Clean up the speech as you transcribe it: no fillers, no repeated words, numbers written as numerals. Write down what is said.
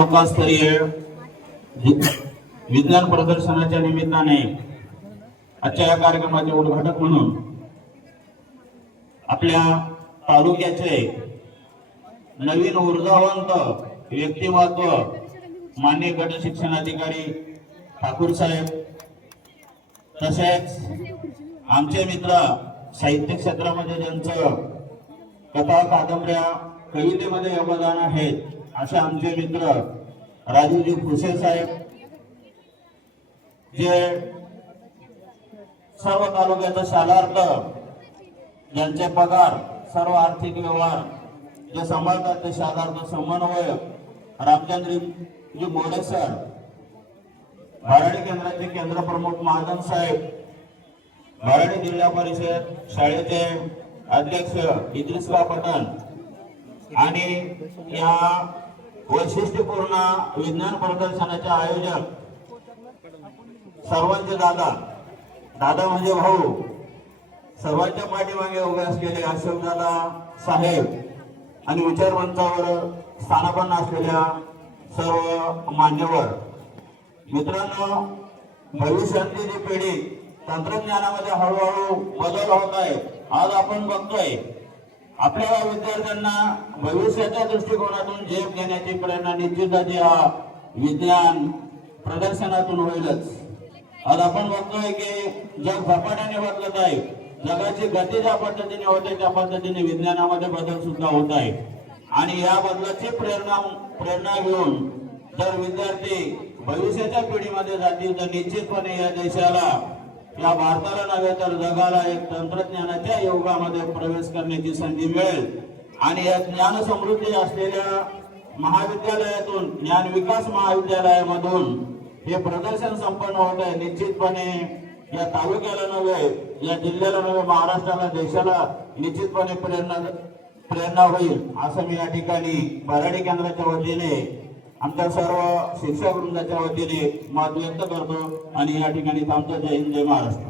तालुकास्तरीय विज्ञान प्रदर्शनाच्या निमित्ताने आजच्या या कार्यक्रमाचे उद्घाटक म्हणून आपल्या तालुक्याचे नवीन ऊर्जावंत व्यक्तिमत्व माननीय गट शिक्षणाधिकारी ठाकूर साहेब, तसेच आमचे मित्र साहित्य क्षेत्रामध्ये ज्यांचं कथा कादंबऱ्या कवितेमध्ये योगदान आहे असे आमचे मित्र राजूजी फुसे साहेब, जे सर्व तालुक्याचा शालार्थ, ज्यांचे पगार सर्व आर्थिक व्यवहार जे सांभाळतात ते शालार्थ समन्वय रामचंद्रजी मोडे सर, बाराडी केंद्राचे केंद्र प्रमुख महाजन साहेब, बाराडी जिल्हा परिषद शाळेचे अध्यक्ष इद्रिसबा पठाण आणि या वैशिष्ट्यपूर्ण विज्ञान प्रदर्शनाचे आयोजक सर्वांचे दादा म्हणजे भाऊ, सर्वांच्या पाठीमागे उभे असलेले अशोकदादा साहेब आणि विचार मंचावर स्थानापन्न असलेल्या सर्व मान्यवर मित्रांनो, भविष्यातली जी पिढी तंत्रज्ञानामध्ये हळूहळू बदल होत आहे. आज आपण बघतोय आपल्या विद्यार्थ्यांना भविष्याच्या दृष्टिकोनातून झेप घेण्याची प्रेरणा निश्चितच या विज्ञान प्रदर्शनातून होईलच. आज आपण बघतोय की जग झपाट्याने बदलत आहे. जगाची गती ज्या पद्धतीने होते त्या पद्धतीने विज्ञानामध्ये बदल सुद्धा होत आहे आणि या बदलाची प्रेरणा घेऊन जर विद्यार्थी भविष्याच्या पिढीमध्ये जातील तर निश्चितपणे या देशाला, या भारताला नव्हे तर जगाला एक तंत्रज्ञानाच्या युगामध्ये प्रवेश करण्याची संधी मिळेल. आणि या ज्ञान समृद्धी असलेल्या महाविद्यालयातून, ज्ञान विकास महाविद्यालयामधून हे प्रदर्शन संपन्न होत आहे. निश्चितपणे या तालुक्याला नव्हे, या जिल्ह्याला नव्हे, महाराष्ट्राला, देशाला निश्चितपणे प्रेरणा होईल असं मी या ठिकाणी बाराडी केंद्राच्या वतीने, आमच्या सर्व शिक्षक वृंदाच्या वतीने मत व्यक्त करतो आणि या ठिकाणी थांबतो. जय हिंद, जय महाराष्ट्र.